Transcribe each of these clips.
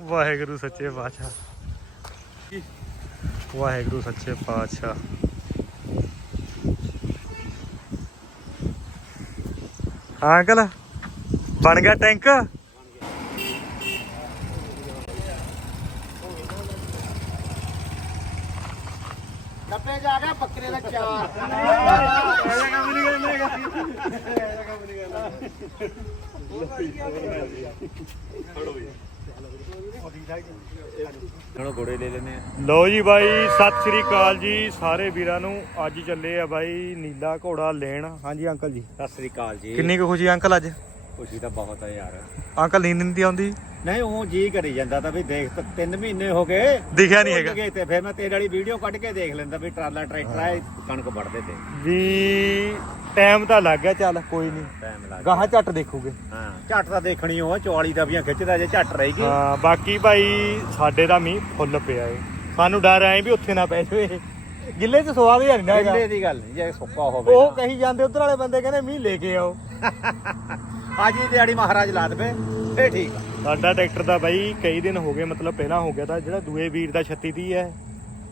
ਵਾਹਿਗੁਰੂ ਸੱਚੇ ਪਾਤਸ਼ਾਹ। ਵਾਹਿਗੁਰੂ ਸੱਚੇ ਪਾਤਸ਼ਾਹ। ਹਾਂ ਅੰਕਲ ਬਣ ਗਿਆ ਟੈਂਕ? ਡੱਬੇ ਜਾ ਗਿਆ ਬੱਕਰੇ ਦਾ ਚਾਰ। ਘੋੜੇ ਲੈ ਲੈਨੇ ਆ ਲਓ ਜੀ ਬਾਈ ਸਤਿ ਸ੍ਰੀ ਅਕਾਲ ਜੀ ਸਾਰੇ ਵੀਰਾਂ ਨੂੰ। ਅੱਜ ਚੱਲੇ ਆ ਬਾਈ ਨੀਲਾ ਘੋੜਾ ਲੈਣ। ਹਾਂਜੀ ਅੰਕਲ ਜੀ। ਸਤਿ ਸ੍ਰੀ ਅਕਾਲ ਜੀ। ਕਿੰਨੀ ਕੁ ਖੁਸ਼ੀ ਅੰਕਲ ਅੱਜ? ਖੁਸ਼ੀ ਤਾਂ ਬਹੁਤ ਆ ਯਾਰ। ਅੰਕਲ ਨੀਂਦ ਨਹੀਂ ਆਉਂਦੀ? ਨਹੀਂ ਉਹ ਜੀ ਕਰੀ ਜਾਂਦਾ ਤਾਂ ਵੀ ਦੇਖ ਤਾਂ ਤਿੰਨ ਮਹੀਨੇ ਹੋ ਗਏ। ਦਿਖਿਆ ਨਹੀਂ ਹੈਗਾ। ਗਏ ਤੇ ਫਿਰ ਮੈਂ ਤੇਰੇ ਵਾਲੀ ਵੀਡੀਓ ਕੱਢ ਕੇ ਦੇਖ ਲੈਂਦਾ ਵੀ ਟਰਾਲਾ ਟਰੈਕਟਰ ਆ ਕਣਕ ਵੜਦੇ ਤੇ। ਵੀ ਟਾਈਮ ਤਾਂ ਲੱਗ ਗਿਆ ਚੱਲ ਕੋਈ ਨਹੀਂ ਟਾਈਮ ਲੱਗ ਗਾਹਾਂ ਝੱਟ ਦੇਖੂਗੇ। ਹਾਂ ਝੱਟ ਤਾਂ ਦੇਖਣੀ ਉਹ 44 ਦਾ ਵੀ ਖਿੱਚਦਾ ਜੇ ਝੱਟ ਰਹੇਗੀ ਹਾਂ ਬਾਕੀ ਭਾਈ ਸਾਡੇ ਦਾ ਮੀਂਹ ਫੁੱਲ ਪਿਆ ਏ। ਸਾਨੂੰ ਡਰ ਆਏ ਵੀ ਉੱਥੇ ਨਾ ਪੈ ਜਾਵੇ। ਗਿੱਲੇ 'ਚ ਸਵਾਦ ਹੀ ਨਹੀਂ ਹੈਗਾ। ਪਹਿਲੇ ਦੀ ਗੱਲ ਨਹੀਂ ਜੇ ਸੁੱਕਾ ਹੋਵੇ ਉਹ ਕਹੀ ਜਾਂਦੇ ਉਧਰ ਵਾਲੇ ਬੰਦੇ ਕਹਿੰਦੇ ਮੀਂਹ ਲੈ ਕੇ ਆਓ। ਅੱਜ ਦੀ ਦਿਹਾੜੀ ਮਹਾਰਾਜ ਲਾ ਦੇਵੇ ਫੇਰ ਠੀਕ ਆ। ਸਾਡਾ ਟਰੈਕਟਰ ਦਾ ਬਾਈ ਕਈ ਦਿਨ ਹੋ ਗਏ ਮਤਲਬ ਪਹਿਲਾਂ ਹੋ ਗਿਆ ਤਾਂ ਜਿਹੜਾ ਦੂਏ ਵੀਰ ਦਾ 36 30 ਹੈ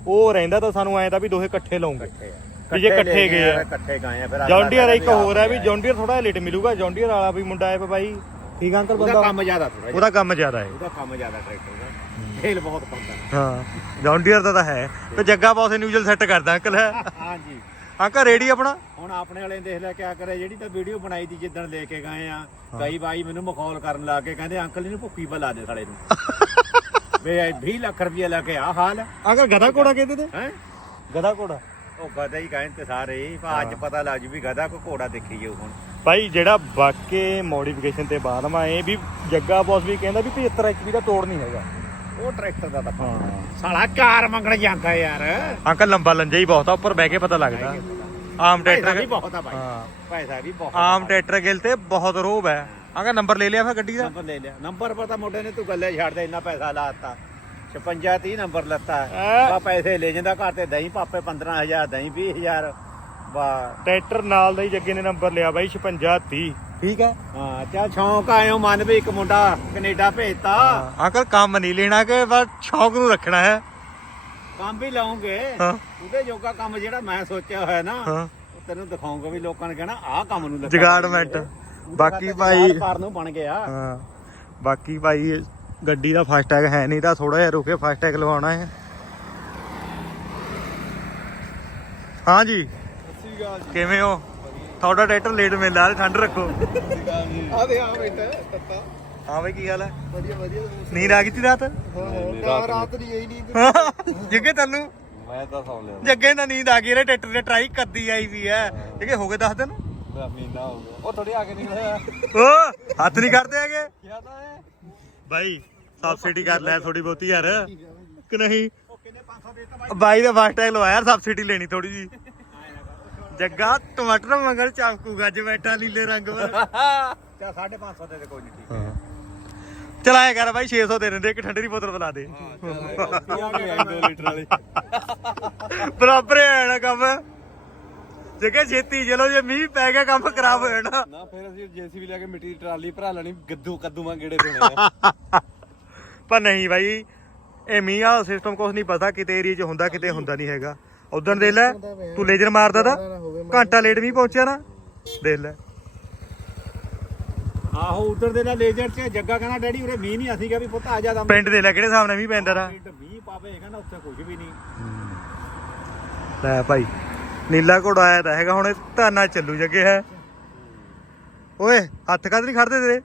ਉਹ ਰਹਿੰਦਾ ਤਾਂ ਸਾਨੂੰ ਐਂ ਤਾਂ ਵੀ ਦੋਹੇ ਇਕੱਠੇ ਲਾਉਂਗੇ। ਇਕੱਠੇ ਆ। ਵੀ ਜੇ ਇਕੱਠੇ ਗਏ ਆ। ਇਕੱਠੇ ਗਏ ਆ ਫਿਰ ਅਗਲਾ ਜੌਂਡੀਅਰ ਇੱਕ ਕਹਿੰਦਾ ਹੋਰ ਹੈ ਵੀ ਜੌਂਡੀਅਰ ਥੋੜਾ ਲੇਟ ਮਿਲੂਗਾ ਜੌਂਡੀਅਰ ਵਾਲਾ ਵੀ ਮੁੰਡਾ ਹੈ ਬਾਈ। ਠੀਕ ਆ ਅੰਕਲ ਉਹਦਾ ਬੰਦਾ? ਕੰਮ ਜ਼ਿਆਦਾ ਥੋੜਾ ਉਹਦਾ ਕੰਮ ਜ਼ਿਆਦਾ ਹੈ। ਉਹਦਾ ਕੰਮ ਜ਼ਿਆਦਾ ਟਰੈਕਟਰ ਦਾ। ਖੇਲ ਬਹੁਤ ਪੰਦਾ ਹਾਂ ਜੌਂਡੀਅਰ ਦਾ ਤਾਂ ਹੈ। ਤੇ ਜੱਗਾ ਬੌਸ ਨਿਊਜ਼ਲ ਸੈੱਟ ਕਰਦਾ ਅੰਕਲ। ਹੈ ਹਾਂਜੀ। ਅੰਕਲ ਰੇਡੀ ਆਪਣਾ? ਹੁਣ ਆਪਣੇ ਵਾਲੇ ਦੇਖ ਲਿਆ ਕਿਆ ਕਰੇ ਜਿਹੜੀ ਤਾਂ ਵੀਡੀਓ ਬਣਾਈ ਦੀ ਜਿੱਦਣ ਲੈ ਕੇ ਗਏ ਆ ਕਈ ਬਾਈ ਮੈਨੂੰ ਮਖੌਲ ਕਰਨ ਲੱਗ ਕੇ ਕਹਿੰਦੇ ਅੰਕਲ ਇਹਨੂੰ ਭੁੱਕੀ ਬਲਾ ਦੇ ਸਾਲੇ ਨੂੰ। ਵੇ 20 ਲੱਖ ਰੁਪਏ ਲੈ ਕੇ ਆ ਹਾਲ। ਅੰਕਲ ਗਧਾ ਕੋੜਾ ਕਹਿੰਦੇ ਤੇ? ਹੈ? ਗਧਾ ਕੋੜਾ ਉਹ ਗਧਾ ਹੀ ਕਹਿੰਦੇ ਸਾਰੇ ਪਰ ਅੱਜ ਪਤਾ ਲੱਗ ਜੂ ਵੀ ਗਧਾ ਕੋ ਘੋੜਾ ਦੇਖੀ ਜਾਊ ਹੁਣ। ਭਾਈ ਜਿਹੜਾ ਬਾਕੇ ਮੋਡੀਫਿਕੇਸ਼ਨ ਤੇ ਬਾਅਦ ਮਾ ਇਹ ਵੀ ਜੱਗਾ ਬੌਸ ਵੀ ਕਹਿੰਦਾ ਵੀ 75 ਐਚਪੀ ਦਾ ਤੋੜ ਨਹੀਂ ਹੈਗਾ। ਉਹ ਟਰੈਕਟਰ ਦਾ ਤਾਂ ਹਾਂ। ਸਾਲਾ ਕਾਰ ਮੰਗਣ ਜਾਂਦਾ ਯਾਰ। ਅੰਕਲ ਲੰਬਾ ਲੰਜਾ ਹੀ ਬਹੁਤ ਆ ਉੱਪਰ ਬਹਿ ਕੇ ਪਤਾ ਲੱਗਦਾ। ਆਮ ਪੈਸਾ ਟਰੈਕਟਰ ਵੀ ਬਹੁਤ ਆ ਭਾਈ। ਹਾਂ। ਪੈਸਾ ਵੀ ਬਹੁਤ ਆਮ ਟਰੈਕਟਰ ਗਿਲ ਤੇ ਬਹੁਤ ਰੋਬ ਹੈ। ਅੰਕਲ ਨੰਬਰ ਲੈ ਲਿਆ ਫਿਰ ਗੱਡੀ ਦਾ? ਨੰਬਰ ਲੈ ਲਿਆ। ਨੰਬਰ ਪਰ ਤਾਂ ਮੋਢੇ ਨੇ ਤੂੰ ਗੱਲੇ ਛੱਡ ਦੇ ਇੰਨਾ ਪੈਸਾ ਲਾਤਾ 56 30 ਨੰਬਰ ਲੱਤਾ। ਹੈਂ? ਬਾ ਪੈਸੇ ਲੈ ਜਾਂਦਾ ਘਰ ਤੇ ਦਹੀਂ ਪਾਪੇ 15000 ਦਹੀਂ 20000 ਬਾ ਟਰੈਕਟਰ ਨਾਲ ਦਾ ਹੀ ਜੱਗੇ ਨੇ ਨੰਬਰ ਲਿਆ ਬਾਈ 56 30 ਠੀਕ ਹੈ। ਹਾਂ ਚਾ ਸ਼ੌਂਕ ਆਇਓ ਮਨ ਵੀ ਇੱਕ ਮੁੰਡਾ ਕੈਨੇਡਾ ਭੇਜਤਾ। ਅੰਕਲ ਕੰਮ ਨਹੀਂ ਲੈਣਾ ਕਿ ਬਸ ਸ਼ੌਕ ਨੂੰ ਰੱਖਣਾ ਹੈ। ਕੰਮ ਵੀ ਲਾਉਂਗੇ। ਹਾਂ। ਉਹਦੇ ਜੋਗਾ ਕੰਮ ਜਿਹੜਾ ਮੈਂ ਸੋਚਿਆ ਹੋਇਆ ਨਾ ਹਾਂ। ਉਹ ਤੈਨੂੰ ਦਿਖਾਉਂਗਾ ਵੀ ਲੋਕਾਂ ਨੇ ਕਹਿਣਾ ਆਹ ਕੰਮ ਨੂੰ ਲੱਗਾ ਜਗਾੜਮੈਂਟ ਬਾਕੀ ਭਾਈ ਕਾਰ ਨੂੰ ਬਣ ਗਿਆ। ਹਾਂ। ਬਾਕੀ ਭਾਈ ਗੱਡੀ ਦਾ ਫਾਸਟ ਟੈਗ ਹੈ ਨਹੀਂ ਤਾਂ ਥੋੜਾ ਜਿਹਾ ਰੁਕੇ ਫਾਸਟ ਟੈਗ ਲਵਾਉਣਾ ਹੈ। ਹਾਂ ਜੀ। ਕਿਵੇਂ ਹੋ? ਤੁਹਾਡਾ ਟਰੈਕਟਰ ਲੇਟ ਮਿਲਦਾ ਠੰਡ ਰੱਖੋ। ਆ ਦੇ ਆ ਬੇਟਾ ਤੱਤਾ। ਹਾਂ ਬਈ ਕੀ ਹਾਲ ਹੈ? ਵਧੀਆ ਵਧੀਆ ਨੀਂਦ ਆ ਗਈ ਤੀ ਰਾਤ? ਹਾਂ ਰਾਤ ਨਹੀਂ ਆਈ ਨੀਂਦ। ਜੱਗੇ ਤੈਨੂੰ? ਮੈਂ ਤਾਂ ਸੌ ਲਿਆ। ਜੱਗੇ ਨਾਲ ਨੀਂਦ ਆ ਗਈ ਇਹਨੇ ਟਰੈਕਟਰ ਤੇ ਟਰਾਈ ਕਰਦੀ ਆਈ ਵੀ ਹੈ। ਜੱਗੇ ਹੋ ਗਏ 10 ਦਿਨ? ਮਹੀਨਾ ਹੋ ਗਿਆ। ਉਹ ਥੋੜੀ ਆ ਕੇ ਨਿਕਲਿਆ ਓ ਹੱਥ ਨਹੀਂ ਕਰਦੇ ਹੈਗੇ? ਕੀ ਤਾਂ ਹੈ? ਬਾਈ ਸਬਸਿਡੀ ਕਰ ਲੈ ਥੋੜੀ ਬਹੁਤੀ ਯਾਰ। ਕਿ ਨਹੀਂ? ਬਾਈ? ਦਾ ਫਾਸਟ ਟੈਗ ਲਵਾਇਆ ਸਬਸਿਡੀ ਲੈਣੀ ਥੋੜੀ ਜੀ ਜੱਗਾ ਟਮਾਟਰ ਮੰਗਲ ਚਮਕੂਗਾ ਅੱਜ ਬੈਠਾ ਨੀਲੇ ਰੰਗ ਪਰ ਚਾ 550 ਦੇ ਦੇ ਕੋਈ ਨਹੀਂ ਠੀਕ ਚਲਾਇਆ ਕਰ ਬਾਈ 600 ਦੇ ਦਿੰਦੇ ਇੱਕ ਠੰਡੇ ਦੀ ਬੋਤਲ ਬੁਲਾ ਦੇ। ਆ ਗਿਆ 2 ਲੀਟਰ ਵਾਲੀ ਬਰਾਬਰ ਹੈ ਨਾ ਕੰਮ। ਜੱਗੇ ਛੇਤੀ ਚਲੋ ਜੇ ਮੀਂਹ ਪੈ ਗਿਆ ਕੰਮ ਖਰਾਬ ਹੋ ਜਾਣਾ। ਨਾ ਫਿਰ ਅਸੀਂ ਜੀਸੀਬੀ ਲੈ ਕੇ ਮਿੱਟੀ ਦੀ ਟਰਾਲੀ ਭਰਾ ਲੈਣੀ ਗੱਦੂ ਕੱਦੂਆਂ ਗੇੜੇ ਦੇਣੇ ਆ। ਪਰ ਨਹੀਂ ਬਾਈ ਇਹ ਮੀਂਹ ਵਾਲਾ ਸਿਸਟਮ ਕੁਝ ਨਹੀਂ ਪਤਾ ਕਿਤੇ ਏਰੀਆ 'ਚ ਹੁੰਦਾ ਕਿਤੇ ਹੁੰਦਾ ਨਹੀਂ ਹੈਗਾ। ਉਦੋਂ ਦੇਖ ਲੈ ਤੂੰ ਲੇਜ਼ਰ ਮਾਰਦਾ ਤਾ ਘੰਟਾ ਲੇਟ ਮੀਂਹ ਪਹੁੰਚਿਆ ਨਾ ਦੇਖ ਲੈ। ਆਹੋ ਉਧਰ ਦੇ ਨਾਲ ਲੇਜਰ ਚ ਜੱਗਾ ਕਹਿੰਦਾ ਡੈਡੀ ਉਰੇ ਮੀਂਹ ਨਹੀਂ ਅਸੀਂ ਕਿਹਾ ਵੀ ਪੁੱਤ ਆ ਜਾ ਦਮ। ਪਿੰਡ ਦੇ ਲੈ ਕਿਹੜੇ ਹਿਸਾਬ ਨਾਲ ਮੀਂਹ ਪੈਂਦਾ ਰਾ? ਮੀਂਹ ਪਾਵੇ ਕਹਿੰਦਾ ਉੱਥੇ ਕੁਝ ਵੀ ਨਹੀਂ। ਲੈ ਭਾਈ ਨੀਲਾ ਘੋੜਾ ਆਇਆ ਤਾਂ ਹੈਗਾ ਹੁਣ ਧਾਨਾ ਚੱਲੂ ਜੱਗੇ ਹੈ। ਓਏ ਹੱਥ ਕਦ ਨਹੀਂ ਖੜਦੇ ਤੇਰੇ?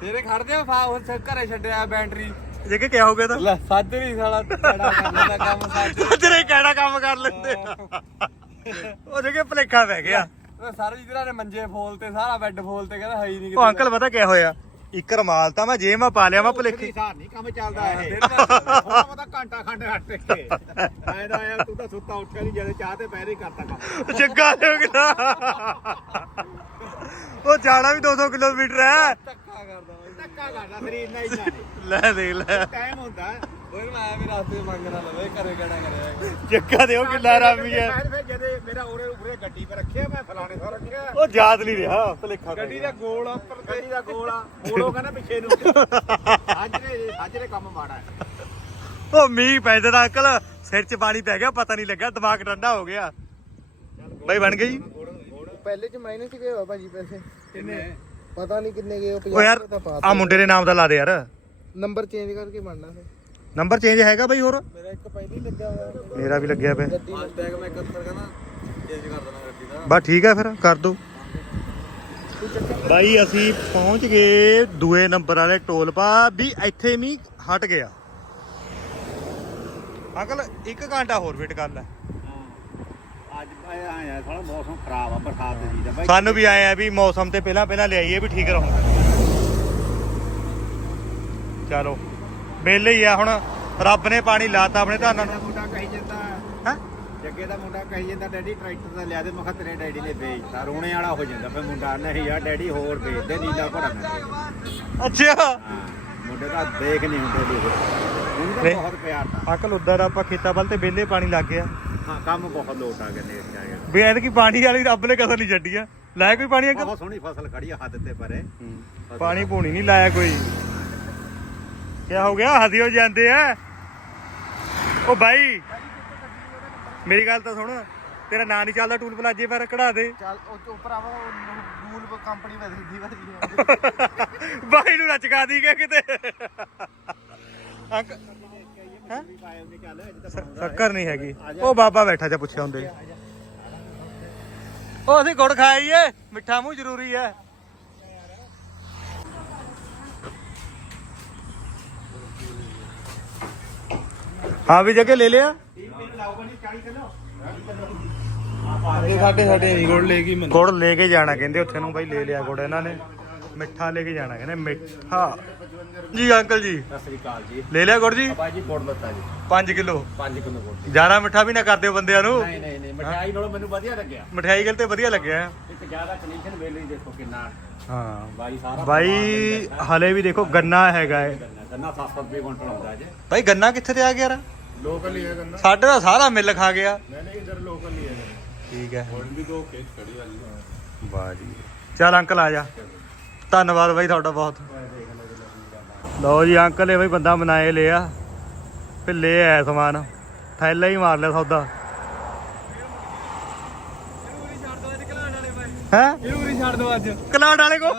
ਤੇਰੇ ਖੜਦੇ ਆ ਫਾ ਉਹ ਘਰੇ ਛੱਡਿਆ ਬੈਟਰੀ। ਜੱਗੇ ਕਿਆ ਹੋ ਗਿਆ ਤਾਂ? ਲੈ ਸਾਜਰੀ ਸਾਲਾ ਕਰਨ ਦਾ ਕੰਮ ਸਾਜਰੀ ਤੇਰੇ ਕਿਹੜਾ ਕੰਮ ਕਰ ਲੈਂਦੇ ਆ। ਉਹ ਜੱਗੇ ਭਲੇਖਾ ਪੈ ਗਿਆ। ਉਹ ਸਾਰੇ ਜਿੱਦਾਂ ਨੇ ਮੰਜੇ ਫੋਲ ਤੇ ਸਾਰਾ ਬੈੱਡ ਫੋਲ ਤੇ ਕਹਿੰਦਾ ਹੈ ਹੀ ਨਹੀਂ ਉਹ ਅੰਕਲ ਪਤਾ ਕਿਆ ਹੋਇਆ? ਇੱਕ ਰਮਾਲ ਤਾਂ ਮੈਂ ਜੇਬ ਮਾ ਪਾ ਲਿਆ ਮੈਂ ਭਲੇਖੇ ਹਿਸਾਬ ਨਹੀਂ ਕੰਮ ਚੱਲਦਾ ਇਹ। ਥੋੜਾ ਬਹੁਤਾ ਘੰਟਾ ਖੰਡ ਹੱਟ ਕੇ। ਐਦਾ ਆਇਆ ਤੂੰ ਤਾਂ ਸੁੱਤਾ ਉੱਠਿਆ ਨਹੀਂ ਜਦੋਂ ਚਾਹ ਤੇ ਪਹਿਰੇ ਹੀ ਕਰਤਾ ਕੰਮ। ਜੱਗਾ ਹੋ ਗਿਆ। ਉਹ ਜਾਣਾ ਵੀ 200 ਕਿਲੋਮੀਟਰ ਹੈ। ਧੱਕਾ ਕਰਦਾ। ਧੱਕਾ ਕਰਦਾ ਸਰੀਰ ਨਾਲ ਇੰਨਾ ਲੈ ਦੇਖ ਲੈ। ਟਾਈਮ ਹੁੰਦਾ। ਓਏ ਮੈਂ ਵੀ ਰਾਸਤੇ ਮੰਗਣਾ ਲਵੇ ਘਰੇ ਕਿਹੜਾ ਕਰਿਆ ਜੱਗਾ ਦੇ ਉਹ ਕਿੱਲਾ ਰਾਮੀ ਹੈ। ਮੈਂ ਫਿਰ ਜਦੇ ਮੇਰਾ ਉਰੇ ਉਰੇ ਗੱਡੀ 'ਤੇ ਰੱਖਿਆ ਮੈਂ ਫਲਾਣੇ ਥਾਂ ਰੱਖਿਆ। ਉਹ ਯਾਦ ਨਹੀਂ ਰਿਹਾ ਭਲੇਖਾ ਗੱਡੀ ਦਾ ਗੋਲ ਆ ਉੱਪਰ ਤੇ ਗੱਡੀ ਦਾ ਗੋਲ ਆ। ਮੋੜੋ ਕਹਿੰਦਾ ਪਿੱਛੇ ਨੂੰ। ਸਾਜਰੇ ਸਾਜਰੇ ਕੰਮ ਮਾੜਾ ਹੈ। ਉਹ ਮੀਂਹ ਪੈਂਦਾ ਦਾ ਅੰਕਲ ਸਿਰ 'ਚ ਪਾਣੀ ਪੈ ਗਿਆ ਪਤਾ ਨਹੀਂ ਲੱਗਾ ਦਿਮਾਗ ਠੰਡਾ ਹੋ ਗਿਆ। ਬਾਈ ਬਣ ਗਈ? ਪਹਿਲੇ ਚ ਮਾਈਨਸ ਗਏ ਹੋ ਭਾਜੀ ਪੈਸੇ। ਕਿੰਨੇ? ਪਤਾ ਨਹੀਂ ਕਿੰਨੇ ਗਏ ਉਹ ਉਹ ਯਾਰ ਰੁਪਏ ਤਾਂ ਪਾ ਆ ਮੁੰਡੇ ਦੇ ਨਾਮ ਦਾ ਲਾ ਦੇ ਯਾਰ। ਨੰਬਰ ਚੇਂਜ ਕਰਕੇ ਬਣਨਾ ਫਿਰ। ਨੰਬਰ ਚੇਂਜ ਹੈਗਾ ਬਾਈ ਹੋਰ? ਮੇਰਾ ਇੱਕ ਪਹਿਲੇ ਹੀ ਲੱਗਾ ਹੋਇਆ। ਮੇਰਾ ਵੀ ਲੱਗਿਆ ਪਿਆ। ਗੱਡੀ ਮੈਂ 71 ਕਹਿੰਦਾ ਚੇਂਜ ਕਰ ਦੇਣਾ ਗੱਡੀ ਦਾ। ਬਸ ਠੀਕ ਹੈ ਫਿਰ ਕਰ ਦੋ। ਬਾਈ ਅਸੀਂ ਪਹੁੰਚ ਗਏ ਦੂਏ ਨੰਬਰ ਵਾਲੇ ਟੋਲ ਪਾ ਵੀ ਇੱਥੇ ਮੀ ਹਟ ਗਿਆ। ਅੰਕਲ 1 ਘੰਟਾ ਹੋਰ ਵੇਟ ਕਰ ਲੈ। ਅੱਜ ਆਇਆ ਆਇਆ ਸਾਲਾ ਮੌਸਮ ਖਰਾਬ ਆ ਬਰਸਾਤ ਦੀ ਦਾ ਬਾਈ। ਸਾਨੂੰ ਵੀ ਆਏ ਆ ਵੀ ਮੌਸਮ ਤੇ ਪਹਿਲਾਂ ਪਹਿਲਾਂ ਲਿਆਈਏ ਵੀ ਠੀਕ ਰਹੂਗਾ ਚਲੋ ਮੇਲੇ ਹੀ ਆ ਹੁਣ ਰੱਬ ਨੇ ਪਾਣੀ ਲਾਤਾ ਆਪਣੇ ਧਾਨਾਂ ਨੂੰ। ਮੁੰਡਾ ਕਹੀ ਜਾਂਦਾ ਹੈ? ਜੱਗੇ ਦਾ ਮੁੰਡਾ ਕਹੀ ਜਾਂਦਾ ਡੈਡੀ ਟਰੈਕਟਰ ਦਾ ਲਿਆ ਦੇ। ਮੈਂ ਕਿਹਾ ਤੇਰੇ ਡੈਡੀ ਨੇ ਵੇਚਤਾ ਰੋਣੇ ਵਾਲਾ ਹੋ ਜਾਂਦਾ। ਫੇ ਮੁੰਡਾ ਨਹੀਂ ਯਾਰ ਡੈਡੀ ਹੋਰ ਵੇਚ ਦੇ ਨੀਲਾ ਘੋੜਾ ਅੱਛਾ। ਹਾਂ ਮੁੰਡੇ ਦਾ ਦੇਖ ਨਹੀਂ ਹੁੰਦੇ ਲੋਕ ਉਹਨੂੰ ਤਾਂ ਨਹੀਂ। ਬਹੁਤ ਪਿਆਰ ਤਾਂ। ਅੰਕਲ ਉਧਰ ਆਪਾਂ ਖੇਤਾਂ ਵੱਲ ਤੇ ਵਿਹਲੇ ਪਾਣੀ ਲੱਗ ਗਿਆ। ਹਾਂ ਕੰਮ ਬਹੁਤ ਲੋਟ ਆ ਗਏ ਨੇ ਇਸ ਆ ਗਿਆ ਵੀ ਐਤਕੀ ਪਾਣੀ ਵਾਲੀ ਰੱਬ ਨੇ ਕਸਰ ਨਹੀਂ ਛੱਡੀ ਆ। ਲਾਇਆ ਕੋਈ ਪਾਣੀ ਅੰਕਲ ਬਹੁਤ ਸੋਹਣੀ ਫਸਲ ਖੜੀ ਆ ਹੱਦ ਤੇ ਪਰੇ। ਪਾਣੀ ਪੂਣੀ ਨਹੀਂ ਲਾਇਆ ਕੋਈ। ਕੀ ਹੋ ਗਿਆ? ਹੱਦੀ ਹੋ ਜਾਂਦੇ ਆ। ਉਹ ਬਾਈ ਮੇਰੀ ਗੱਲ ਤਾਂ ਸੁਣ। ਤੇਰਾ ਨਾਂ ਨਹੀਂ ਚੱਲਦਾ ਟੂਲ ਪਲਾਜੇ ਪਰ ਕਢਾ ਦੇ। ਚੱਲ ਉਹ ਤੋਂ ਭਰਾਵਾ ਰੂਲ ਕੰਪਨੀ ਬਦਲਦੀ ਵਧਦੀ ਬਾਈ ਨੂੰ ਨਚਕਾ ਦੀ ਗਿਆ ਕਿਤੇ। ਅੰਕ ਹੈਂ? ਸ਼ੱਕਰ ਨਹੀਂ ਹੈਗੀ। ਉਹ ਬਾਬਾ ਬੈਠਾ ਜਾ ਪੁੱਛਿਆ ਹੁੰਦੇ ਉਹ ਅਸੀਂ ਗੁੜ ਖਾਈਏ ਮਿੱਠਾ ਮੂੰਹ ਜ਼ਰੂਰੀ ਹੈ। ਹਾਂ ਵੀ ਜਗੇ ਲੈ ਲਿਆ? ਸਾਡੇ ਸਾਡੇ ਗੋਲ ਲੈ ਗਈ ਗੁੜ ਲੈ ਕੇ ਜਾਣਾ ਕਹਿੰਦੇ ਉੱਥੇ ਨੂੰ ਬਾਈ ਲੈ ਲਿਆ ਗੁੜ ਇਹਨਾਂ ਨੇ। ਮਿੱਠਾ ਲੈ ਕੇ ਜਾਣਾ ਕਹਿੰਦੇ ਮਿੱਠਾ। ਜੀ ਅੰਕਲ ਜੀ। ਸਤਿ ਸ੍ਰੀ ਅਕਾਲ ਜੀ। ਲੈ ਲਿਆ ਗੁੜ ਜੀ? ਬਾਈ ਜੀ ਗੁੜ ਲੱਤਾ ਜੀ। 5 ਕਿਲੋ। 5 ਕਿਲੋ ਗੁੜ। ਜ਼ਿਆਦਾ ਮਿੱਠਾ ਵੀ ਨਾ ਕਰ ਦਿਓ ਬੰਦਿਆਂ ਨੂੰ। ਨਹੀਂ ਨਹੀਂ ਨਹੀਂ ਮਠਿਆਈ ਨਾਲੋਂ ਮੈਨੂੰ ਵਧੀਆ ਲੱਗਿਆ। ਮਠਿਆਈ ਗੱਲ ਤੇ ਵਧੀਆ ਲੱਗਿਆ। ਇੱਕ ਜ਼ਿਆਦਾ ਕੰਡੀਸ਼ਨ ਵੇਲੇ ਹੀ ਦੇਖੋ ਕਿੰਨਾ। ਹਾਂ। ਬਾਈ ਸਾਰਾ ਬਾਈ ਹਲੇ ਵੀ ਦੇਖੋ ਗੰਨਾ ਹੈਗਾ ਏ। ਗੰਨਾ 700 ਰੁਪਏ ਕੁਇੰਟਲ ਆਉਂਦਾ ਜੇ। ਬਾਈ ਗੰਨਾ ਕਿੱਥੇ ਤੇ ਆ ਗਿਆ ਰ? ਲੋਕਲ ਹੀ ਹੈ ਗੰਨਾ। ਸਾਡੇ ਦਾ ਸਾਰਾ ਮਿੱਲ ਖਾ ਗਿਆ। ਨਹੀਂ ਨਹੀਂ ਇਧਰ ਲੋਕਲ ਹੀ ਹੈ ਠੀਕ ਹੈ। ਹੁਣ ਵੀ ਦੋ ਖੇਤ ਖੜੀ ਵਾਲੀ ਵਾਹ ਜੀ। ਚੱਲ ਅੰਕਲ ਆ ਜਾ। ਧੰਨਵਾਦ ਬਾਈ ਤੁਹਾਡਾ ਬਹੁਤ। ਲਓ ਜੀ ਅੰਕਲ ਇਹ ਬਈ ਬੰਦਾ ਮਨਾਏ ਲਿਆ ਫਿਰ ਲੈ ਆਇਆ ਸਮਾਨ। ਥੈਲਾ ਹੀ ਮਾਰ ਲਿਆ ਸੌਦਾ। ਹੈ? ਇਹਨੂੰ ਵੀ ਛੱਡ ਦੋ ਅੱਜ ਕਲਾੜ ਵਾਲੇ ਕੋ?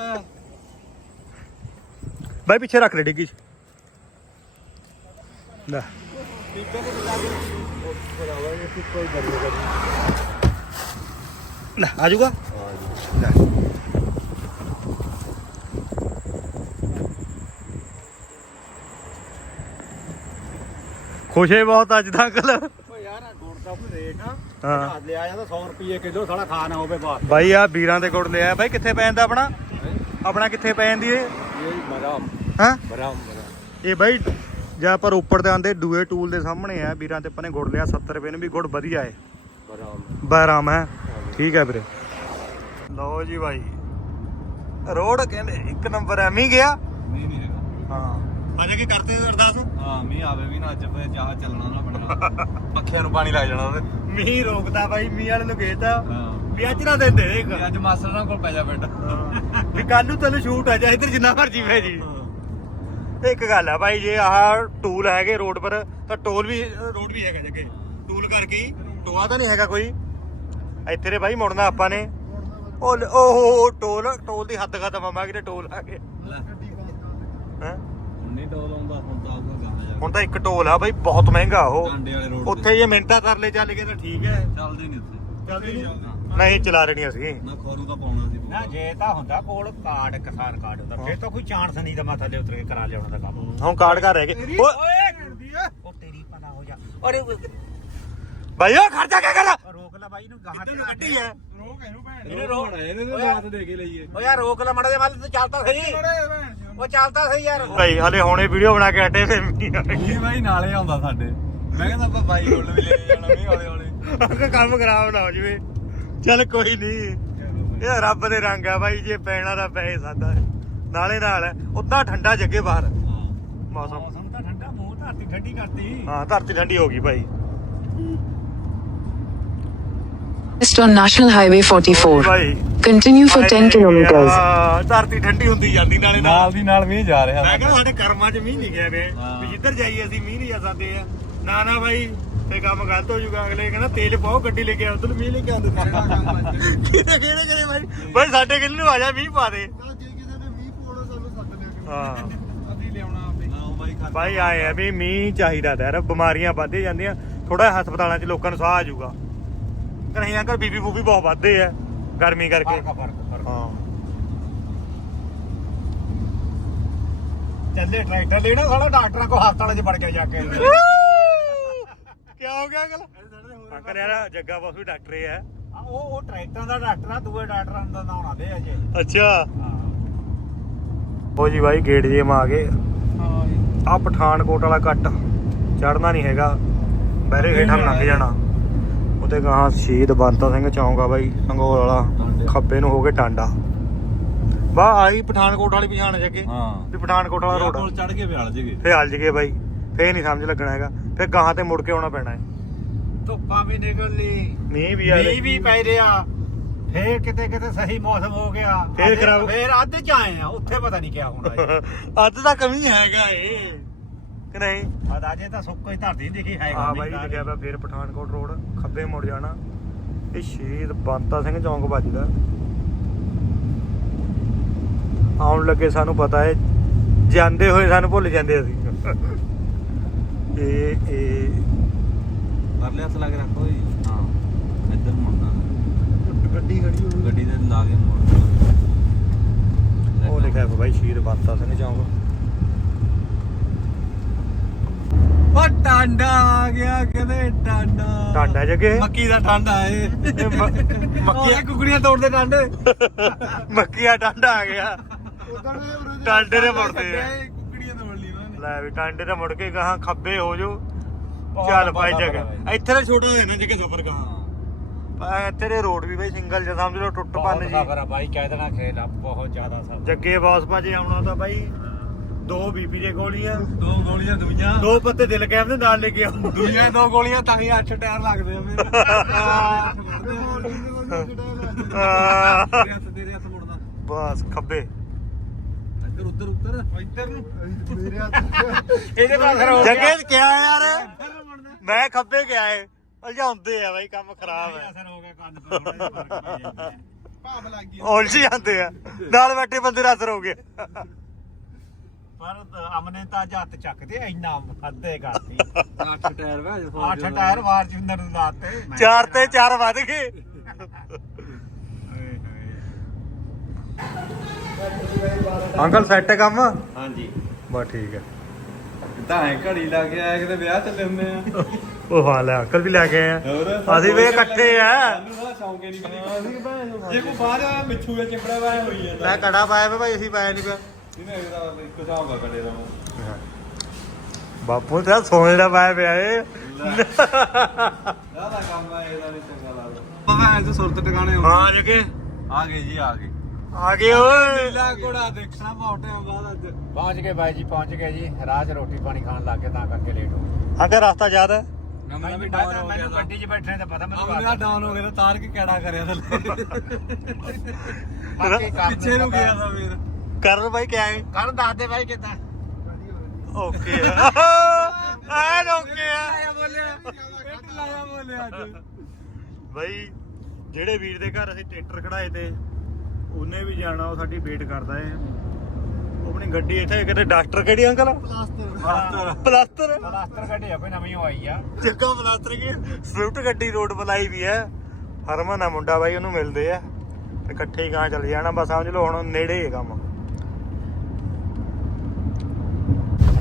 ਬਾਈ, ਪਿੱਛੇ ਰੱਖ ਲੈ ਡਿੱਗੀ ਲੈ, ਆ ਜਾਊਗਾ? ਲੈ। ਖੁਸ਼ੇ ਬਹੁਤ ਅੱਜ ਦਾ ਅੰਕਲ ਓ ਯਾਰ ਆ ਗੁੜ ਦਾ ਕੋਈ ਰੇਟ ਆ। ਹਾਂ। ਲਿਆ ਜਾਂਦਾ 100 ਰੁਪਏ ਕਿਲੋ ਸਾਲਾ ਖਾ ਨਾ ਹੋਵੇ ਬਾਤ ਬਾਈ ਆ ਵੀਰਾਂ ਦੇ ਗੁੜ ਲਿਆ ਬਾਈ ਕਿੱਥੇ ਪੈ ਜਾਂਦਾ ਆਪਣਾ? ਆਪਣਾ ਕਿੱਥੇ ਪੈ ਜਾਂਦੀ ਏ ਇਹ ਹਾਂ? ਬਾਈ ਜੇ ਆਪਾਂ ਰੋਪੜ ਤੇ ਆਂਦੇ ਦੂਏ ਟੂਲ ਦੇ ਸਾਹਮਣੇ ਆ ਵੀਰਾਂ ਤੇ ਆਪਾਂ ਨੇ ਗੁੜ ਲਿਆ 70 ਰੁਪਏ ਨੂੰ ਵੀ ਗੁੜ ਵਧੀਆ ਏ। ਬਰਾਮ। ਬਾਰਾਮ ਹੈ। ਠੀਕ ਹੈ ਵੀਰੇ। ਲਓ ਜੀ ਬਾਈ। ਰੋਡ ਕਹਿੰਦੇ ਇੱਕ ਨੰਬਰ ਐ ਮੀਂਹ ਗਿਆ। ਨਹੀਂ ਨਹੀਂ ਹੈਗਾ। ਹਾਂ। ਅੱਜ ਕੀ ਕਰਦੇ ਅਰਦਾਸ ਹਾਂ ਮੀਂਹ ਆਵੇ ਵੀ ਨਾ ਅੱਜ ਫੇ ਚਾਹ ਚੱਲਣਾ ਨਾ ਬਣਾ ਪੱਖਿਆਂ ਨੂੰ ਪਾਣੀ ਲੱਗ ਜਾਣਾ ਉਹਦੇ। ਮੀਂਹ ਰੋਕਦਾ ਬਾਈ ਮੀਂਹ ਵਾਲੇ ਨੂੰ ਕਹਿਤਾ ਹਾਂ। ਵੀ ਅੱਜ ਨਾ ਦਿੰਦੇ ਦੇਖ ਵੀ ਅੱਜ ਮਾਸਟਰ ਨਾਲ ਕੋਲ ਪੈ ਜਾ ਬੈਠ ਵੀ ਕੱਲ ਨੂੰ ਤੈਨੂੰ ਸ਼ੂਟ ਆ ਜਾ ਇੱਧਰ ਜਿੰਨਾ ਮਰਜ਼ੀ ਪੈ ਜੀ। ਇੱਕ ਗੱਲ ਆ ਭਾਈ ਜੇ ਆਹ ਟੂਲ ਹੈਗੇ ਰੋਡ ਪਰ ਤਾਂ ਟੋਲ ਵੀ ਰੋਡ ਵੀ ਹੈਗਾ ਜੱਗੇ। ਟੂਲ ਕਰਕੇ ਹੀ ਟੋਆ ਤਾਂ ਨਹੀਂ ਹੈਗਾ ਕੋਈ। ਇੱਥੇ ਦੇ ਭਾਈ ਮੁੜਨਾ ਆਪਾਂ ਨੇ। ਉਹ ਉਹ ਟੋਲ ਟੋਲ ਦੀ ਹੱਦ ਖਤਮ ਆ ਮੈਂ ਕਿਤੇ ਟੋਲ ਆ ਗਏ। ਹੈਂ? ਨਹੀਂ ਟੋਲ ਆਉਂਦਾ ਹੁਣ ਤਾਂ ਆਊਗਾ ਗਾਣਾ ਜਾ ਹੁਣ ਤਾਂ ਇੱਕ ਟੋਲ ਆ ਭਾਈ ਬਹੁਤ ਮਹਿੰਗਾ ਉਹ। ਡਾਂਡੇ ਵਾਲੇ ਰੋਡ ਉੱਥੇ ਜੇ ਮਿੰਟਾਂ ਕਰ ਲੈ ਚੱਲ ਗਏ ਤਾਂ ਠੀਕ ਹੈ। ਚੱਲਦੇ ਨਹੀਂ ਉੱਥੇ। ਚੱਲਦੀ ਨਹੀਂ? ਨਹੀਂ। ਚਲਾ ਰਣੀ ਅਸੀਂ ਨਾ ਖੋਰੂ ਤਾਂ ਪਾਉਣਾ ਸੀ ਨਾ ਜੇ ਤਾਂ ਹੁੰਦਾ ਕੋਲ ਕਾਰਡ ਕਿਸਾਨ ਕਾਰਡ ਹੁੰਦਾ। ਫਿਰ ਤਾਂ ਕੋਈ ਚਾਂਸ ਨਹੀਂ ਦਾ ਮੈਂ ਥੱਲੇ ਉਤਰ ਕੇ ਕਰਾ ਲਿਆਉਣਾ ਦਾ ਕੰਮ। ਹੁਣ ਕਾਰਡ ਘਰ ਰਹਿ ਗਏ। ਓਏ ਉਹ ਤੇਰੀ ਪਤਾ ਹੋ ਜਾ। ਅਰੇ ਭਾਈ ਉਹ ਖਰਚਾ ਕਿਆ ਕਰ ਰੋਕ ਲੈ ਬਾਈ ਨੂੰ ਗਾਹਾਂ ਨੂੰ ਕੱਢੀ ਹੈ ਇਹਨੇ ਰੋਣ ਇਹਨੇ ਤਾਂ ਦੇ ਕੇ ਲਈਏ। ਓ ਯਾਰ ਰੋਕ ਲੈ ਮੜਾ ਦੇ ਮੱਲ ਤੂੰ ਸਹੀ। ਉਹ ਚੱਲਦਾ ਸਹੀ ਯਾਰ। ਭਾਈ ਹਲੇ ਹੁਣੇ ਵੀਡੀਓ ਬਣਾ ਕੇ ਹਟੇ ਫੇ ਮੀਂਹ ਆ ਗਿਆ। ਇਹ ਬਾਈ ਨਾਲੇ ਆਉਂਦਾ ਸਾਡੇ। ਮੈਂ ਕਹਿੰਦਾ ਆਪਾਂ ਬਾਈ ਕੋਲ ਵੀ ਲੈ ਜਾਣਾ ਵੀ ਹੌਲੇ ਹੌਲੇ। ਕੰਮ ਖਰਾਬ ਨਾ ਹੋ ਜਵੇ। ਚੱਲ ਕੋਈ ਨਹੀਂ। ਇਹ ਰੱਬ ਦੇ ਰੰਗ ਆ ਬਾਈ ਜੇ ਪੈਣਾ ਤਾਂ ਪੈ ਸਕਦਾ ਹੈ। ਨਾਲੇ ਨਾਲ ਉਦਾਂ ਠੰਡਾ ਜੱਗੇ ਬਾਹਰ। ਮੌਸਮ। ਮੌਸਮ ਤਾਂ ਠੰਡਾ ਮੂੰਹ ਧਰਤੀ ਠੰਡੀ ਕਰਤੀ। ਹਾਂ ਧਰਤੀ ਠੰਡੀ ਹੋ ਗਈ ਭਾਈ Just on National Highway 44. Bhai Continue for 10 kilometers. ਆ, ਧਰਤੀ ਠੰਡੀ ਹੁੰਦੀ ਜਾਂਦੀ ਨਾਲੇ ਨਾਲ ਨਾਲ ਦੀ ਨਾਲ ਮੀਂਹ ਜਾ ਰਿਹਾ ਮੈਂ ਕਹਿੰਦਾ ਸਾਡੇ ਕਰਮਾਂ 'ਚ ਮੀਂਹ ਨਹੀਂ ਗਿਆ ਵੇ। ਵੀ ਜਿੱਧਰ ਜਾਈਏ ਅਸੀਂ ਮੀਂਹ ਨਹੀਂ ਜਾ ਸਕਦੇ ਆ। ਨਾ ਨਾ ਭਾਈ ਤੇ ਕੰਮ ਗਲਤ ਹੋ ਜਾਊਗਾ। ਅਗਲੇ ਕਹਿੰਦਾ ਤੇਲ ਪਾਓ ਗੱਡੀ ਲੈ ਕੇ ਆ ਉਧਰ ਮੀਂਹ ਲੈ ਕੇ ਆਉਂਦੇ। ਕਿਹਦੇ ਕਿਹਦੇ ਕਰੇ ਭਾਈ ਭਾਈ ਸਾਡੇ ਕਿੰਨੇ ਨੂੰ ਆ ਜਾ ਮੀਂਹ ਪਾ ਦੇ। ਜੇ ਕਿਸੇ ਨੇ ਮੀਂਹ ਪਾਉਣਾ ਸਾਨੂੰ ਸੱਦ ਲਿਆ ਹਾਂ। ਅਸੀਂ ਲਿਆਉਣਾ ਆਪੇ। ਹਾਂ ਬਾਈ ਖਾ ਭਾਈ ਆਏ ਆ ਵੀ ਮੀਂਹ ਚਾਹੀਦਾ ਤਾਂ ਯਾਰ। ਬਿਮਾਰੀਆਂ ਵੱਧਦੇ ਜਾਂਦੀਆਂ। ਥੋੜਾ ਹਸਪਤਾਲਾਂ 'ਚ ਲੋਕਾਂ ਨੂੰ ਸਾਹ ਆ ਜਾਊਗਾ। ਕਹੀਂ ਅੰਕਲ ਬੀਬੀ ਬੂਬੀ ਬਹੁਤ ਵੱਧਦੇ ਆ ਗਰਮੀ ਕਰਕੇ। ਫ਼ਰਕ ਫ਼ਰਕ ਫ਼ਰਕ। ਹਾਂ। ਚੱਲੇ ਟਰੈਕਟਰ ਲੈਣਾ ਸਾਲਾ ਡਾਕਟਰਾਂ ਕੋ ਹਸਪਤਾਲਾਂ 'ਚ ਵੜ ਕੇ ਜਾ ਕੇ। ਕੀ ਹੋ ਗਿਆ ਅੰਕਲ ਅੰਕਲ ਯਾਰ ਜੱਗਾ ਬਾਸ ਵੀ ਡਾਕਟਰ ਹੀ ਹੈ। ਆ, ਉਹ ਉਹ ਟਰੈਕਟਰਾਂ ਦਾ ਡਾਕਟਰ ਆ ਦੂਏ ਡਾਕਟਰਾਂ ਦਾ ਨਾਂ ਨਾ ਦੇ ਅਜੇ। ਅੱਛਾ। ਹਾਂ। ਜੀ ਬਾਈ ਗੇਟ ਜੇ ਮਾ ਗਏ ਹਾਂ ਆ ਪਠਾਨਕੋਟ ਵਾਲਾ ਕੱਟ। ਚੜਨਾ ਨਹੀਂ ਹੈਗਾ। ਬਹਿਰੇ ਹੇਠਾਂ ਲੰਘ ਜਾਣਾ। ਉਤੇ ਗਾਂ ਸ਼ਹੀਦ ਬੰਤਾ ਸਿੰਘ ਚੌਂਕ ਆ ਬਾਈ ਸੰਗੋਲ ਵਾਲਾ। ਖੱਬੇ ਨੂੰ ਹੋ ਕੇ ਟਾਂਡਾ। ਬਾ ਆਈ ਪਠਾਨਕੋਟ ਵਾਲੀ ਪਛਾਣ ਜੱਗੇ। ਹਾਂ। ਵੀ ਪਠਾਨਕੋਟ ਵਾਲਾ ਰੋਡ ਕੋਲ ਚੜ ਕੇ ਵਿਆਲ ਜਗੇ। ਫੇ ਹਲ ਜਗੇ ਬਾਈ। ਫੇ ਨਹੀਂ ਸਮਝ ਲੱਗਣਾ ਹੈਗਾ। ਫੇ ਗਾਂ ਤੇ ਮੁੜ ਕੇ ਆਉਣਾ ਪੈਣਾ ਹੈ। ਧੁੱਪਾਂ ਵੀ ਨਿਕਲ ਲਈ ਮੀਂਹ ਵੀ ਆ ਮੀਂਹ ਵੀ ਪੈ ਰਿਹਾ। ਫੇਰ ਕਿਤੇ ਕਿਤੇ ਸਹੀ ਮੌਸਮ ਹੋ ਗਿਆ। ਫੇਰ ਖਰਾਬ- ਫੇਰ ਅੱਧ ਚ ਆਏ ਆ। ਉੱਥੇ ਪਤਾ ਨਹੀਂ ਕਿਆ ਹੋਣਾ ਅੱਧ ਤਾਂ ਕਮੀ ਹੈਗਾ ਏ। ਕਿ ਨਹੀਂ? ਅੱਜ ਅਜੇ ਤਾਂ ਸੁੱਕੋ ਹੀ ਧਰਤੀ ਦਿਖੀ ਹੈਗਾ ਆ ਬਾਈ ਲਿਖਿਆ ਪਿਆ ਫੇਰ ਪਠਾਨਕੋਟ ਰੋਡ ਖੱਬੇ ਮੁੜ ਜਾਣਾ। ਇਹ ਸ਼ਹੀਦ ਬੰਤਾ ਸਿੰਘ ਚੌਂਕ ਵੱਜਦਾ। ਆਉਣ ਲੱਗੇ ਸਾਨੂੰ ਪਤਾ ਹੈ ਜਾਂਦੇ ਹੋਏ ਸਾਨੂੰ ਭੁੱਲ ਜਾਂਦੇ ਅਸੀਂ। ਇਹ ਇਹ। ਪਰਲੇ ਹੱਥ ਲਾ ਕੇ ਰੱਖੋ ਜੀ ਹਾਂ। ਇੱਧਰ ਮੁੜਨਾ। ਗੱਡੀ ਖੜੀ ਹੋਈ। ਗੱਡੀ ਦੇ ਲਾ ਕੇ ਮੁੜਨਾ। ਉਹ ਲਿਖਿਆ ਬਾਈ ਸ਼ਹੀਦ ਬੰਤਾ ਸਿੰਘ ਚੌਂਕ। ਓ ਟਾਂਡਾ ਆ ਗਿਆ ਕਹਿੰਦੇ ਟਾਂਡਾ। ਟਾਂਡਾ ਜਗੇ? ਮੱਕੀ ਦਾ ਟਾਂਡਾ ਏ ਇਹ। ਮ- ਮੱਕੀ ਕੁਕੜੀਆਂ ਤੋੜਦੇ ਟਾਂਡੇ। ਮੱਕੀਆ ਟਾਂਡਾ ਆ ਗਿਆ। ਟਾਂਡੇ ਦੇ ਮੁੜਦੇ ਆ। ਕੁਕੜੀਆਂ ਤੋੜ ਲਈ ਉਹਨਾਂ ਨੇ। ਲੈ ਵੀ ਟਾਂਡੇ ਤੇ ਮੁੜ ਕੇ ਗਾਹਾਂ ਖੱਬੇ ਹੋ ਜੋ ਚੱਲ ਸਫ਼ਰ ਹੈ। ਇੱਥੇ ਤਾਂ ਛੋਟਾ ਹੋ ਜਾਣਾ ਜਗ੍ਹਾ ਸਫਰ ਕਹਾਂ ਇੱਥੇ ਦੇ ਰੋਡ ਵੀ ਬਾਈ ਸਿੰਗਲ ਜਿਹਾ ਸਮਝ ਲਓ ਟੁੱਟ ਪੰਨ ਜੀ। ਬਾਈ ਕਹਿ ਦੇਣਾ ਖੇਲ ਆ ਬਹੁਤ ਜ਼ਿਆਦਾ ਸਫਰ। ਜੱਗੇ ਬਾਸ ਭਾਜੇ ਆਉਣਾ ਤਾਂ ਬਾਈ। ਦੋ ਬੀਬੀ ਦੇ ਗੋਲੀਆਂ ਦੋ ਗੋਲੀਆਂ ਦੁਈਆਂ ਦੋ ਪੱਤੇ ਦਿਲ ਕੈਮ ਦੇ ਨਾਲ ਲੈ ਕੇ ਆਉਂ ਦੁਈਆਂ ਦੋ ਗੋਲੀਆਂ ਤਾਂ ਹੀ 8 ਟਾਇਰ ਲੱਗਦੇ ਆ ਮੇਰੇ। ਤੇਰੇ ਹੱਥ ਤੇਰੇ ਹੱਥ ਮੁੜਦਾ ਬਸ ਖੱਬੇ। ਇੱਧਰ ਉੱਧਰ ਉੱਧਰ। ਇੱਧਰ ਨੂੰ। ਮੇਰੇ ਹੱਥ। ਇਹਦੇ ਪਾਸ ਰੋ ਜੱਗੇ ਕਿਆ ਯਾਰ? ਮੈਂ ਖੱਬੇ ਗਿਆ ਏ। ਉਲਝਾਉਂਦੇ ਆ ਬਾਈ ਕੰਮ ਖਰਾਬ ਹੈ ਅਸਰ ਹੋ ਗਿਆ ਕੰਨ ਤੋਂ ਥੋੜ੍ਹਾ ਜਿਹਾ ਫ਼ਰਕ ਪੈ ਜਾਂਦਾ ਹੈ। ਭਾਵ ਲੱਗ ਗਈ ਉਲਝ ਜਾਂਦੇ ਆ। ਨਾਲ ਬੈਠੇ ਬੰਦੇ ਦਾ ਅਸਰ ਹੋ ਗਿਆ। ਪਰ ਅਮਨੇ ਤਾਂ ਅੱਜ ਹੱਥ ਚੱਕਦੇ ਇੰਨਾ ਹੱਦੇ ਕਰਤੀ 8 ਟਾਇਰ ਵਾ ਅੱਜ ਅੱਠ ਟਾਇਰ ਫਾਰਚੂਨਰ ਨੂੰ ਲਾਤੇ ਮੈਂ ਚਾਰ ਤੇ ਚਾਰ ਵੱਧ ਗਏ। ਹਾਏ ਹਾਏ। ਅੰਕਲ ਸੈੱਟ ਹੈ ਕੰਮ? ਹਾਂਜੀ। ਬਸ ਠੀਕ ਹੈ ਤਾਂ ਐ ਘੜੀ ਲਾ ਕੇ ਆਇਆ ਕਿਤੇ ਵਿਆਹ ਚੱਲੇ ਹੁੰਦੇ ਆ। ਉਹ ਹਾਂ ਲੈ ਅੰਕਲ ਵੀ ਲੈ ਕੇ ਆਏ ਆ। ਹੋਰ? ਅਸੀਂ ਵੀ ਇਕੱਠੇ ਆ। ਸਾਨੂੰ ਸਾਲਾ ਸ਼ੌਂਕ ਹੀ ਨਹੀਂ। ਕਰੀ ਅਸੀਂ ਭੈਣ ਜੇ ਕੋਈ ਬਾਹਰ ਮਿੱਠੂ ਵਿੱਚ ਚਿੰਬੜਾ ਵਾਇਆ ਹੋਈ ਜਾਂਦਾ। ਮੈਂ ਕੜਾ ਪਾਇਆ ਵੇ ਭਾਈ ਅਸੀਂ ਪਾਇਆ ਨਹੀਂ ਪਿਆ। ਇਹਨੇ ਇਹਦਾ ਇੱਕ ਹਿਸਾਬ ਦਾ ਕੱਢੇ ਦਾ ਬਾਪੂ ਤੇ ਸੋਨੇ ਦਾ ਪਾਇਆ ਪਿਆ ਏ। ਦਾ ਕੰਮ ਆ ਇਹਦਾ ਨਹੀਂ ਚੰਗਾ ਲੱਗਦਾ। ਬਾਬਾ ਐ ਸੁਰਤ ਟਿਕਾਣੇ ਹਾਂ। ਜਗੇ ਆ ਗਏ ਜੀ ਆ ਗਏ। ਆ ਗਏ ਓਏ। ਨੀਲਾ ਘੋੜਾ ਦੇਖਣਾ ਬਹੁਤ ਟਾਈਮ ਬਾਅਦ ਅੱਜ। ਪਹੁੰਚ ਗਏ ਬਾਈ ਜੀ ਪਹੁੰਚ ਗਏ ਜੀ। ਰਾਜ ਰੋਟੀ ਪਾਣੀ ਖਾਣ ਲੱਗ ਗਏ ਤਾਂ ਕਰਕੇ ਲੇਟ ਹੋ ਗਏ। ਰਸਤਾ ਯਾਦ ਹੈ? ਵੀ ਮੈਂ ਡਾਊਨ ਤਾਂ- ਹੋ ਗਿਆ ਮੈਨੂੰ ਗੱਡੀ 'ਚ ਬੈਠਣੇ ਦਾ ਪਤਾ ਮੈਨੂੰ ਆਪਣਾ ਡਾਊਨ ਹੋ ਗਿਆ ਤਾਂ ਤਾਰ ਕੇ ਕਿਹੜਾ ਕਰਿਆ ਥੱਲੇ। ਬਾਕੀ ਕੰਮ ਪਿੱਛੇ ਨੂੰ ਗਿਆ ਤਾਂ ਵੀਰ ਕਰਨ ਬਾਈ ਕਿਆ ਹੈ? ਕਰਨ ਦੱਸ ਦੇ ਬਾਈ ਕਿਦਾਂ? ਓਕੇ ਐਨ ਓਕੇ ਆ। ਬੋਲਿਆ। ਲਾਇਆ ਬੋਲਿਆ ਅੱਜ। ਬਾਈ ਜਿਹੜੇ ਵੀਰ ਦੇ ਘਰ ਅਸੀਂ ਟਰੈਕਟਰ ਖੜਾਏ ਤੇ ਉਹਨੇ ਵੀ ਜਾਣਾ ਉਹ ਸਾਡੀ ਵੇਟ ਕਰਦਾ ਏ। ਆਪਣੀ ਗੱਡੀ ਇੱਥੇ ਕਿਤੇ ਡਾਕਟਰ ਕਿਹੜੀ ਅੰਕਲ? ਪਲਾਸਟਰ। ਪਲਾਸਟਰ। ਪਲਾਸਟਰ। ਗੱਡੀ ਆਪੇ ਨਵੀਂ ਆਈ ਆ। ਜੱਗਾ ਪਲਾਸਟਰ ਕੀ? ਸਵਿਫਟ ਗੱਡੀ ਰੋਡ ਬੁਲਾਈ ਵੀ ਹੈ। ਹਰਮਨ ਆ ਮੁੰਡਾ ਬਾਈ ਉਹਨੂੰ ਮਿਲਦੇ ਆ। ਇਕੱਠੇ ਹੀ ਗਾਂ ਚੱਲ ਜਾਣਾ ਬਸ ਸਮਝ ਲਓ ਹੁਣ ਨੇੜੇ ਹੀ ਕੰਮ।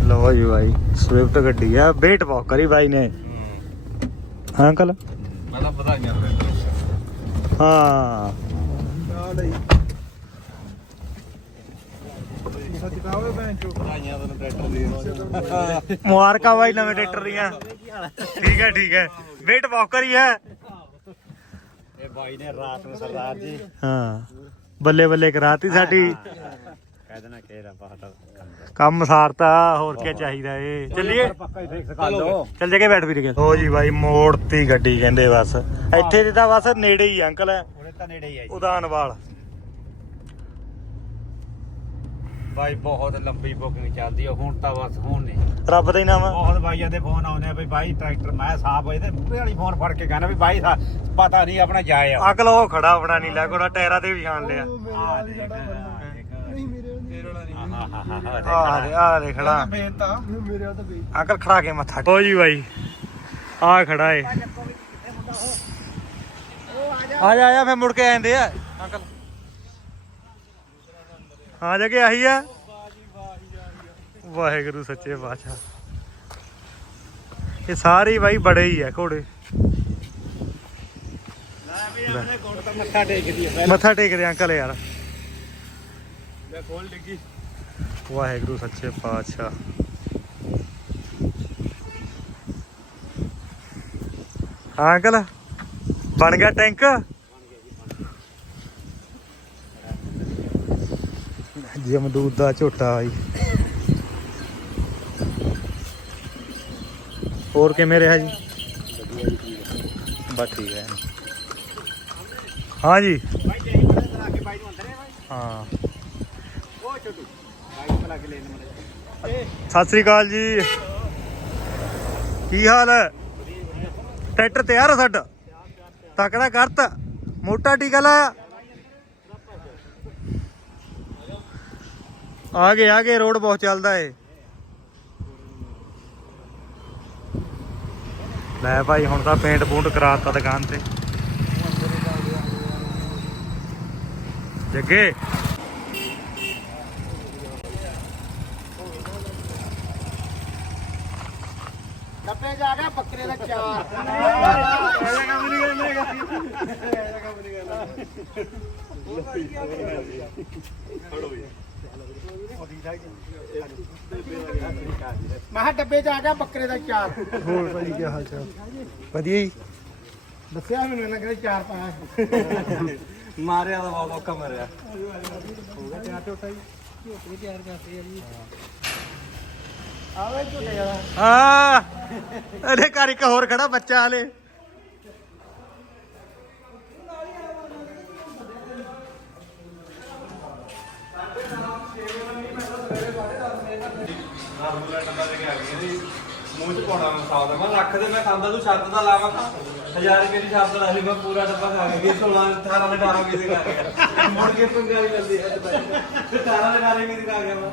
ਲਓ ਜੀ ਬਾਈ ਸਵਿਫਟ ਗੱਡੀ ਆ ਵੇਟ ਬਹੁਤ ਕਰੀ ਬਾਈ ਨੇ। ਹਾਂ। ਅੰਕਲ? ਮੈਂ ਤਾਂ ਵਧਾਈਆਂ ਹਾਂ ਸੱਚ ਕਾਵੇ ਭੈਣ ਚੋ ਵਧਾਈਆਂ ਤੈਨੂੰ ਟਰੈਕਟਰ ਦੀ ਮੁਬਾਰਕਾਂ ਬਾਈ ਨਵੇਂ ਟਰੈਕਟਰ ਦੀਆਂ। ਠੀਕ ਹੈ ਠੀਕ ਹੈ। ਵੇਟ ਵਾਕਰ ਹੀ ਹੈ। ਇਹ ਬਾਈ ਨੇ ਰਾਤ ਨੂੰ ਸਰਦਾਰ ਜੀ। ਹਾਂ। ਬੱਲੇ ਬੱਲੇ ਕਰਾਤੀ ਸਾਡੀ। ਕਹਿ ਦੇਣਾ ਕਿ ਇਹਦਾ ਬਹੁਤ ਕੰਮ ਸਾਰਤਾ ਹੋਰ ਕੀ ਚਾਹੀਦਾ ਏ? ਚੱਲੀਏ? ਪੱਕਾ ਹੀ ਫਿਕਸ ਕਰ ਲਓ। ਚੱਲ ਜਗੇ ਬੈਠ ਵੀ ਗਏ ਹੋ ਜੀ ਬਾਈ ਮੋੜਤੀ ਗੱਡੀ ਕਹਿੰਦੇ ਬਸ। ਇੱਥੇ ਦੀ ਤਾਂ ਬਸ ਨੇੜੇ ਹੀ ਅੰਕਲ। ਉਹਨੇ ਤਾਂ ਨੇੜੇ ਹੀ ਜੀ। ਉਦਾਨਵਾਲ ਬਾਈ ਬਹੁਤ ਲੰਬੀ ਬੁਕਿੰਗ ਚੱਲਦੀ ਆ। ਹੁਣ ਤਾਂ ਬਸ ਹੁਣ ਨਹੀਂ। ਰੱਬ ਦਾ ਹੀ ਨਾਮ ਆ। ਬਹੁਤ ਬਾਈਆਂ ਦੇ ਫੋਨ ਆਉਂਦੇ ਆ ਵੀ ਬਾਈ ਟਰੈਕਟਰ ਮੈਂ ਸਾਫ਼ ਹੋਏ ਤੇ ਮੂਹਰੇ ਵਾਲੀ ਫੋਨ ਫੜ ਕੇ ਕਹਿੰਦਾ ਵੀ ਬਾਈ ਸਾ- ਪਤਾ ਨਹੀਂ ਆਪਣਾ ਜਾਏ ਆ ਅੰਕਲ ਉਹ ਖੜਾ ਨਹੀਂ ਲਿਆ ਕੋੜਾ ਟਾਇਰਾਂ ਤੇ ਵੀ ਛਾਣ ਲਿਆ ਆ ਦੇਖ ਨਹੀਂ ਮੇਰੇ ਵਾਲੀ ਹਾਂ ਹਾਂ ਹਾਂ ਆ ਦੇ ਆ ਦੇ ਖੜਾ। ਬੇਨਤਾ ਮੇਰੇ ਵਾਲਾ ਤਾਂ ਬਈ ਅੰਕਲ ਖੜਾ ਕੇ ਮੱਥਾ ਹੋ ਜੀ ਬਾਈ ਆ ਖੜਾ ਏ। ਆ ਜਾ। ਆ ਜਾ ਫੇ ਮੁੜ ਕੇ ਆਂਦੇ ਆ। ਅੰਕਲ। ਆ ਜਾ ਕੇ ਆਹੀ ਆ। ਵਾਹਿਗੁਰੂ ਸੱਚੇ ਪਾਤਸ਼ਾਹ। ਇਹ ਸਾਰੇ ਬਾਈ ਬੜੇ ਹੀ ਆ ਘੋੜੇ। ਟੇਕਦੀ ਮੱਥਾ ਟੇਕਦੇ ਅੰਕਲ ਯਾਰ। ਲੈ ਖੋਲ ਡਿੱਗੀ। ਵਾਹਿਗੁਰੂ, ਸੱਚੇ ਪਾਤਸ਼ਾਹ। ਹਾਂ ਅੰਕਲ, ਬਣ ਗਿਆ ਟੈਂਕ? ਜਮਦੂਦ ਦਾ ਝੋਟਾ ਆਈ। ਹੋਰ ਕਿਵੇਂ ਰਿਹਾ ਜੀ? ਬਸ ਠੀਕ ਹੈ। ਹਾਂ ਜੀ। ਹਾਂ। ਉਹ ਛੋਟੂ ਸਤਿ ਸ੍ਰੀ ਅਕਾਲ ਜੀ। ਕੀ ਹਾਲ ਹੈ? ਟਰੈਕਟਰ ਤਿਆਰ ਆ ਸਾਡਾ? ਤਕੜਾ ਕਰਤਾ। ਮੋਟਾ ਟੀਕਾ ਲਾਇਆ। ਆ ਗਏ ਆ ਗਏ, ਰੋਡ ਬਹੁਤ ਚੱਲਦਾ ਏ। ਲੈ ਭਾਈ, ਹੁਣ ਤਾਂ ਪੇਂਟ ਪੂੰਟ ਕਰਾਤਾ ਦੁਕਾਨ ਤੇ। ਜੱਗੇ ਡੱਬੇ ਜਾ ਗਿਆ ਬੱਕਰੇ ਦਾ ਚਾਰ। ਮੈਂ ਕਿਹਾ ਡੱਬੇ ਜਾ ਗਿਆ ਬੱਕਰੇ ਦਾ ਚਾਰ। ਹੋਰ ਭਾਈ ਕੀ ਹਾਲ ਚਾਲ? ਵਧੀਆ ਜੀ। ਦੱਸਿਆ ਮੈਨੂੰ ਇਹਨਾਂ ਕਹਿੰਦੇ ਚਾਰ ਪਾਇਆ। ਮਾਰਿਆ ਦਾ ਬਹੁਤ ਔਖਾ ਮਰਿਆ। ਆਵੇ ਝੂਟੇ ਵਾਲਾ। ਆ ਇਹਦੇ ਘਰ ਇੱਕ ਹੋਰ ਖੜਾ ਬੱਚਾ ਹਲੇ। ਮੂੰਹ ਚ ਪਾਉਣਾ ਮਸਾਲ ਦਾ ਮੈਂ ਰੱਖ ਦੇ ਮੈਂ ਖਾਂਦਾ ਤੂੰ ਛੱਤ ਦਾ ਲਾਵਾਂ ਹਜ਼ਾਰ ਰੁਪਏ ਦੀ ਛੱਤ ਲਾ ਲਈ ਮੈਂ ਪੂਰਾ ਡੱਬਾ ਖਾ ਕੇ 16 18 ਦੇ 18 ਵੀ ਦੇ ਖਾ ਗਿਆ ਮੁੜ ਕੇ ਤੂੰ ਗੱਲ ਕਰਦੀ ਹੈ 18 ਦੇ 18 ਵੀ। ਦੇ ਖਾ ਗਿਆ ਮੈਂ